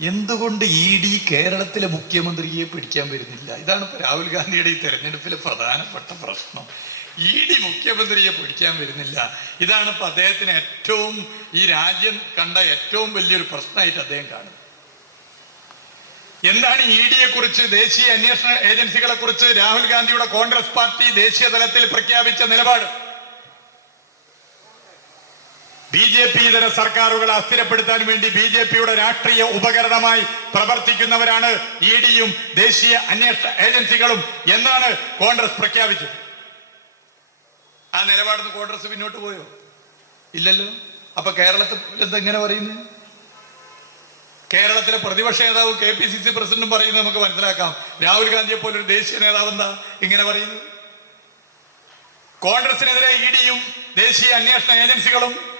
എന്തുകൊണ്ട് E D കേരളത്തിലെ മുഖ്യമന്ത്രിയെ പിടിക്കാൻ വരുന്നില്ല? ഇതാണ് രാഹുൽ ഗാന്ധിയുടെ ഈ തെരഞ്ഞെടുപ്പിലെ പ്രധാനപ്പെട്ട പ്രശ്നം. ഇ ഡി മുഖ്യമന്ത്രിയെ പിടിക്കാൻ വരുന്നില്ല. ഇതാണ് ഇപ്പൊ അദ്ദേഹത്തിന് ഏറ്റവും ഈ രാജ്യം കണ്ട ഏറ്റവും വലിയൊരു പ്രശ്നമായിട്ട് അദ്ദേഹം കാണുന്നത്. എന്താണ് ഇ ഡിയെ കുറിച്ച് ദേശീയ അന്വേഷണ ഏജൻസികളെ കുറിച്ച് രാഹുൽ ഗാന്ധിയുടെ കോൺഗ്രസ് പാർട്ടി ദേശീയ തലത്തിൽ പ്രഖ്യാപിച്ച നിലപാട്? ബി ജെ പി ഇതര സർക്കാരുകളെ അസ്ഥിരപ്പെടുത്താൻ വേണ്ടി ബി ജെ പിയുടെ രാഷ്ട്രീയ ഉപകരണമായി പ്രവർത്തിക്കുന്നവരാണ് ഇ ഡിയും ദേശീയ അന്വേഷണ ഏജൻസികളും എന്നാണ് കോൺഗ്രസ് പ്രഖ്യാപിച്ചത്. ആ നിലപാടിന് കോൺഗ്രസ് പിന്നോട്ട് പോയോ? ഇല്ലല്ലോ. അപ്പൊ കേരളത്തിൽ എങ്ങനെ പറയുന്നു? കേരളത്തിലെ പ്രതിപക്ഷ നേതാവ് കെ പി സി സി പ്രസിഡന്റും പറയുന്നത് നമുക്ക് മനസ്സിലാക്കാം. രാഹുൽ ഗാന്ധിയെ പോലെ ഒരു ദേശീയ നേതാവ് എന്താ ഇങ്ങനെ പറയുന്നത്? കോൺഗ്രസിനെതിരെ ഇ ഡിയും ദേശീയ അന്വേഷണ ഏജൻസികളും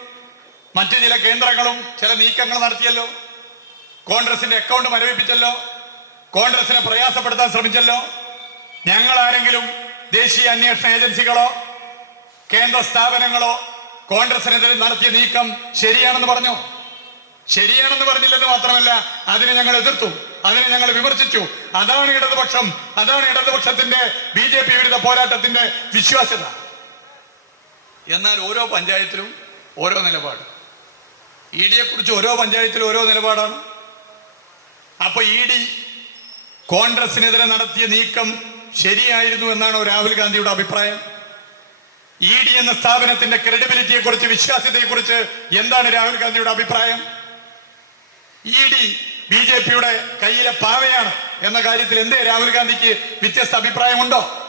മറ്റു ചില കേന്ദ്രങ്ങളും ചില നീക്കങ്ങൾ നടത്തിയല്ലോ. കോൺഗ്രസിന്റെ അക്കൗണ്ട് മരവിപ്പിച്ചല്ലോ. കോൺഗ്രസിനെ പ്രയാസപ്പെടുത്താൻ ശ്രമിച്ചല്ലോ. ഞങ്ങൾ ആരെങ്കിലും ദേശീയ അന്വേഷണ ഏജൻസികളോ കേന്ദ്ര സ്ഥാപനങ്ങളോ കോൺഗ്രസിനെതിരെ നടത്തിയ നീക്കം ശരിയാണെന്ന് പറഞ്ഞു? ശരിയാണെന്ന് പറഞ്ഞില്ലെന്ന് മാത്രമല്ല അതിനെ ഞങ്ങൾ എതിർത്തു അതിനെ ഞങ്ങൾ വിമർശിച്ചു. അതാണ് ഇടതുപക്ഷം അതാണ് ഇടതുപക്ഷത്തിന്റെ ബി ജെ പി വിരുദ്ധ പോരാട്ടത്തിന്റെ വിശ്വാസ്യത. എന്നാൽ ഓരോ പഞ്ചായത്തിലും ഓരോ നിലപാട്. ഇ ഡിയെ കുറിച്ച് ഓരോ പഞ്ചായത്തിലും ഓരോ നിലപാടാണ്. അപ്പൊ ഇ ഡി കോൺഗ്രസിനെതിരെ നടത്തിയ നീക്കം ശരിയായിരുന്നു എന്നാണ് രാഹുൽ ഗാന്ധിയുടെ അഭിപ്രായം? ഇ ഡി എന്ന സ്ഥാപനത്തിന്റെ ക്രെഡിബിലിറ്റിയെ കുറിച്ച് വിശ്വാസ്യതയെ കുറിച്ച് എന്താണ് രാഹുൽ ഗാന്ധിയുടെ അഭിപ്രായം? ഇ ഡി ബി ജെ പിയുടെ കയ്യിലെ പാവയാണ് എന്ന കാര്യത്തിൽ എന്തേ രാഹുൽ ഗാന്ധിക്ക് വ്യത്യസ്ത അഭിപ്രായമുണ്ടോ?